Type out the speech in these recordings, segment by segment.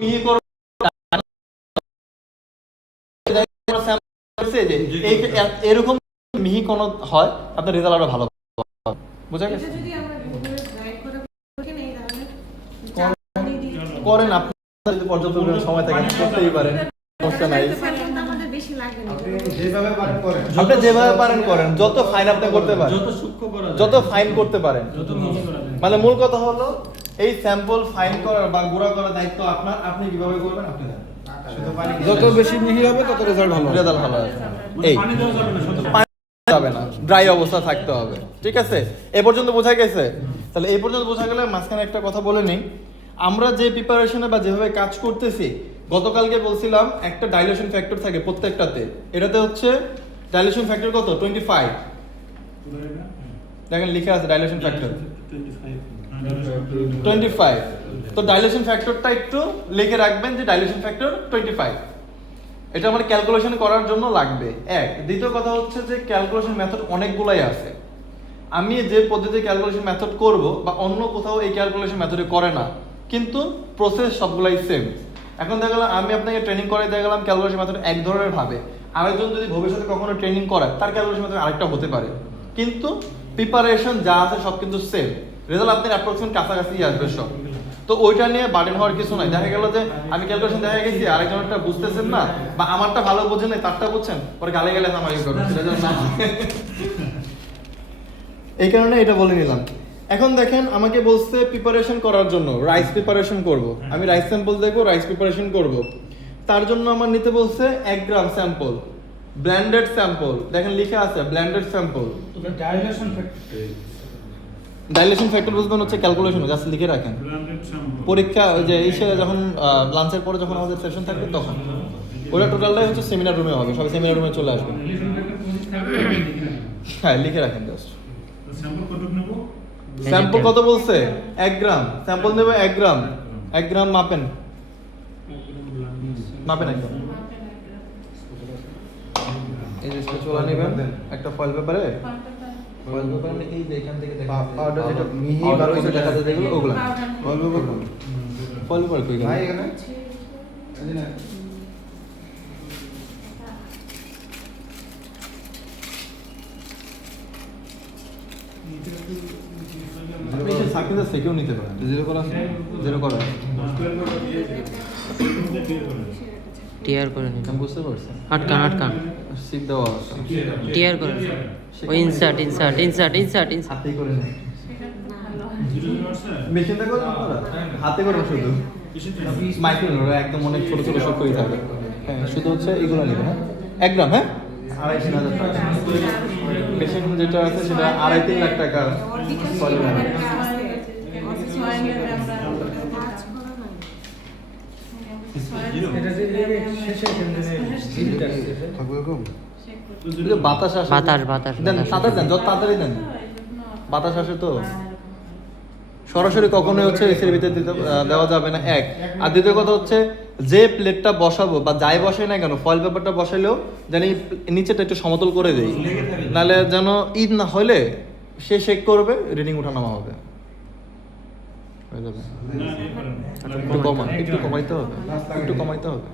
মিহি করব এরকম মিহি কোন হয় আপনার রেজাল্ট আরো ভালো বুঝা গেছে। করেন আপনি যদি পর্যাপ্ত সময় থাকে করতেই পারেন, সমস্যা নাই। আপনি যেভাবে পারেন করেন, যত ফাইন আপনি করতে পারেন, যত ফাইন করতে পারেন। মানে মূল কথা হলো এই স্যাম্পল ফাইন করার বা গুঁড়া করার দায়িত্ব আপনার, আপনি কিভাবে করবেন আপনি জানেন। যত বেশি মিহি হবে তত রেজাল্ট ভালো হবে। এই পানি যাবে না, ড্রাই অবস্থা থাকতে হবে, ঠিক আছে। এই পর্যন্ত বোঝা গেছে? তাহলে এই পর্যন্ত বোঝা গেলে মাঝখানে একটা কথা বলে নিই। আমরা যে প্রিপারেশনে বা যেভাবে কাজ করতেছি, গতকালকে বলছিলাম একটা ডাইলেশন ফ্যাক্টর থাকে প্রত্যেকটাতে। এটাতে হচ্ছে ডাইলেশন ফ্যাক্টর কত? 25। দেখেন লিখে আছে ডাইলেশন ফ্যাক্টর 25। তো ডাইলেশন ফ্যাক্টরটা একটু লিখে রাখবেন যে ডাইলেশন ফ্যাক্টর 25। এটা আমার ক্যালকুলেশন করার জন্য লাগবে এক। দ্বিতীয় কথা হচ্ছে যে ক্যালকুলেশন মেথড অনেকগুলাই আছে। আমি যে পদ্ধতি ক্যালকুলেশন মেথড করব বা অন্য কোথাও এই ক্যালকুলেশন মেথডে করে না, কিন্তু প্রসেস সবগুলাই সেম। এখন দেখা গেল আমি আপনাকে ট্রেনিং করাই দেখা গেলাম ক্যালকুলেশন মেথড এক ধরনের ভাবে, আরেকজন যদি ভবিষ্যতে কখনো ট্রেনিং করায় তার ক্যালকুলেশন মেথড আরেকটা হতে পারে, কিন্তু প্রিপারেশন যা আছে সব কিন্তু সেম। রেজাল্ট আপনার অ্যাপ্রক্সিমেট কাছাকাছি আসবে সব। তো ওইটা নিয়ে বার্ডেন হওয়ার কিছু নাই। দেখা গেল যে আমি ক্যালকুলেশন দেখা গেছি, আরেকজনটা বুঝতেছেন না বা আমারটা ভালো বোঝেন না, তারটা বুঝছেন, পরে গালে গেলে আমার ইয়ে করবেন, সেটা যেন না এই কারণে এটা বলে নিলাম। এখন দেখেন আমাকে বলছে প্রিপারেশন করার জন্য রাইস প্রিপারেশন করব। আমি রাইস স্যাম্পল দেখবো, রাইস প্রিপারেশন করব। তার জন্য আমার নিতে বলছে 1 গ্রাম স্যাম্পল, ব্লেন্ডেড স্যাম্পল। দেখেন লিখে আছে ব্লেন্ডেড স্যাম্পল। ডাইলেশন ফ্যাক্টর বলতে হচ্ছে ক্যালকুলেশন, জাস্ট লিখে রাখেন। পরীক্ষা ওই যে এসে যখন লাঞ্চের পরে যখন আমাদের সেশন থাকবে তখন ওটা টোটালটাই হচ্ছে সেমিনার রুমে হবে, সবাই সেমিনার রুমে চলে আসবে। হ্যাঁ লিখে রাখেন জাস্ট। স্যাম্পল কত বলছে? 1 গ্রাম স্যাম্পল নেবে। 1 গ্রাম 1 গ্রাম মাপেন, মাপেন 1 গ্রাম। এই যে স্পেচুলা নেবেন একটা ফয়েল পেপারে, ফয়েল পেপারে এই যে এখান থেকে দেখেন পাউডার যেটা মিহি বার হইছে দেখাতে দেখলো ওগুলা ফয়েল পেপার, ফয়েল পেপার কই গেল ভাই এখানে এই না আপনি যে সাকিদা সেকেও নিতে পারেন। জিরো করা আছে, জিরো করা টিয়ার করে নিতে বুঝতে পারছেন? আটকান শিখ দেওয়া আছে টিয়ার করে ওই ইনসার্ট হাতে করে নেই, মেশিনটা করে আপনারা হাতে করে শুধু মাইক্রো একদম অনেক ছোট ছোট সবই থাকে। হ্যাঁ শুধু হচ্ছে এগুলো নেবেন। হ্যাঁ 1 গ্রাম, হ্যাঁ 2,500 টাকা। মেশিন যেটা আছে সেটা 2.5-3 লাখ টাকা। বাতাস আসে, দেন তাড়াতাড়ি দেন, যত তাড়াতাড়ি দেন। বাতাস আসে তো সরাসরি কখনোই হচ্ছে এসির ভিতরে দেওয়া যাবে না এক। আর দ্বিতীয় কথা হচ্ছে যে প্লেটটা বসাবো বা যাই বসাই না কেন ফয়েল পেপারটা বসাইলেও যেন নিচেটা একটু সমতল করে দেই, নাহলে যেন ঈদ না হলে সে শেক করবে, রিডিং উঠানামা হবে, হয়ে যাবে। একটু কমাইতে হবে, একটু কমাইতে হবে।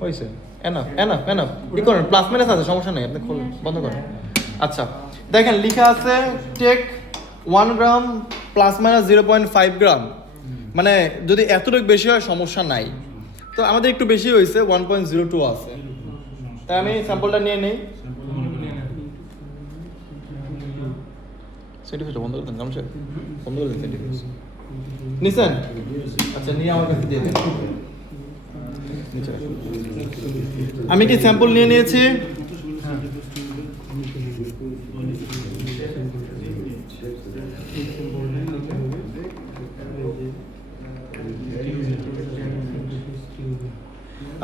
হয়েছে, এনাফ এনাফ এনাফ। ই করেন, প্লাস মাইনাস আছে, সমস্যা নেই, আপনি খুলুন, বন্ধ করেন। আচ্ছা দেখেন লিখা আছে টেক 1 গ্রাম প্লাস মাইনাস 0.5 গ্রাম। মানে যদি এতটুকু বেশি হয় সমস্যা নাই, তো আমাদের একটু বেশি হয়েছে 1.02 আছে, তাই আমি স্যাম্পলটা নিয়ে নেই। সেন্টিফিউজ বন্ধ করে দেন, কারণ বন্ধ করে দেন সেন্টিফিউজ নিছেন। আচ্ছা নিয়ে আমার কাছে দিয়ে দেন। আমি কি স্যাম্পল নিয়ে নিয়েছি?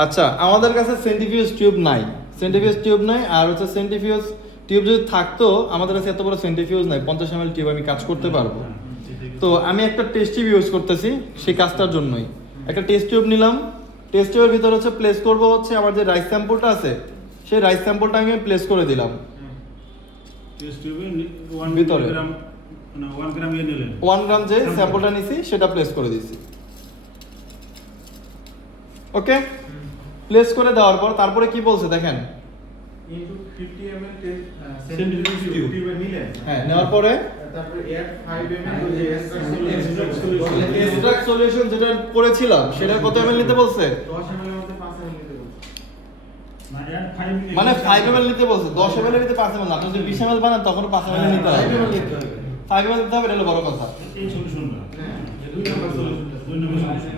আচ্ছা আমাদের কাছে সেন্টিফিউজ টিউব নাই, সেন্টিফিউজ টিউব নাই। আর হচ্ছে সেন্টিফিউজ টিউব যদি থাকতো, আমাদের কাছে এত বড় সেন্টিফিউজ নাই, 50 ml টিউব আমি কাজ করতে পারবো। তো আমি একটা টেস্ট টিউব ইউজ করতেছি সেই কাজটার জন্যই। একটা টেস্ট টিউব নিলাম, টেস্ট টিউবের ভিতরে হচ্ছে প্লেস করব হচ্ছে আমার যে রাইস স্যাম্পলটা আছে, সেই রাইস স্যাম্পলটা আমি প্লেস করে দিলাম টেস্ট টিউবের ভিতরে। 1 গ্রাম যে স্যাম্পলটা নিছি সেটা প্লেস করে দিছি। ওকে, প্লেস করে দেওয়ার পর তারপরে কি বলছে দেখেন, into 50 ml centrifuge tube নিলেন, হ্যাঁ নেওয়ার পরে তারপরে add 5 ml ওই যে extract solution এক্সট্রাক্ট সলিউশন যেটা করেছিলাম সেটা কত ml নিতে বলছে, 10 ml এর মধ্যে 5 ml নিতে বলছে। মানে 5 ml নিতে বলছে, 10 ml এর নিতে 5 ml না, আপনি যদি 20 ml বানান তখন 5 ml নিতে হবে, 5 ml নিতে হবে। 5 ml নিতে হবে, এটা হলো বড় কথা। এই সলিউশনটা হ্যাঁ, যে 2 নম্বর সলিউশনটা, 2 নম্বর সলিউশন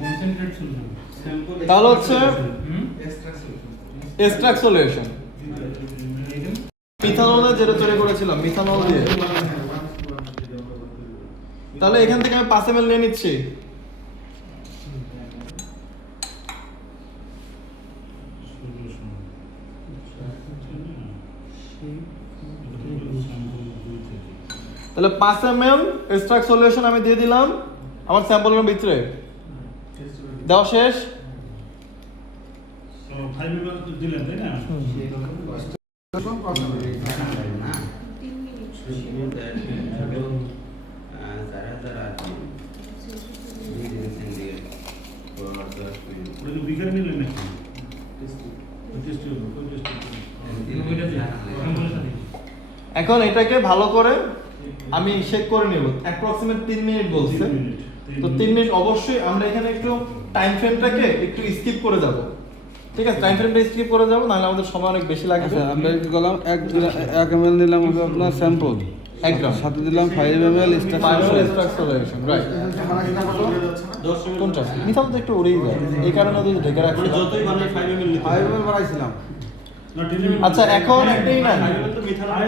কনসেন্ট্রেট সলিউশন তাহলে হচ্ছে extract solution এক্সট্রাক্ট সলিউশন মিথানলে যেটা তৈরি করেছিলাম মিথানল দিয়ে, তাহলে এখান থেকে আমি 5 ml নিয়ে নিচ্ছি, তাহলে 5 ml এক্সট্রাক্ট সলিউশন আমি দিয়ে দিলাম আমার স্যাম্পলের ভিতরে, দেওয়া শেষ। তো 5 ml দিলেন তাই না ওটা কি বিকার নিলেন নাকি টেস্ট হলো এখন এটাকে ভালো করে আমি শেক করে নেব, অ্যাপ্রক্সিমেট 3 মিনিট বলছে, তো 3 মিনিট অবশ্যই আমরা এখানে একটু টাইম ফ্রেমটাকে একটু স্কিপ করে যাব, ঠিক আছে, টাইম ফ্রেমটা স্কিপ করে যাব, নাহলে আমাদের সময় অনেক বেশি লাগবে। আচ্ছা আমরা কি করলাম 1 ml নিলাম হলো আপনার স্যাম্পল, 1 গ্রাম সাথে দিলাম 5 ml extra extract solution, right. কোনটা মিথাল তো একটু উড়েই যায়, এই কারণে ওদের ঢেকে রাখছি। যতই বানাই 5 ml 5 ml বানাইছিলাম। না 10 ml আচ্ছা এখন একটাই না, 5 ml তো মিথানল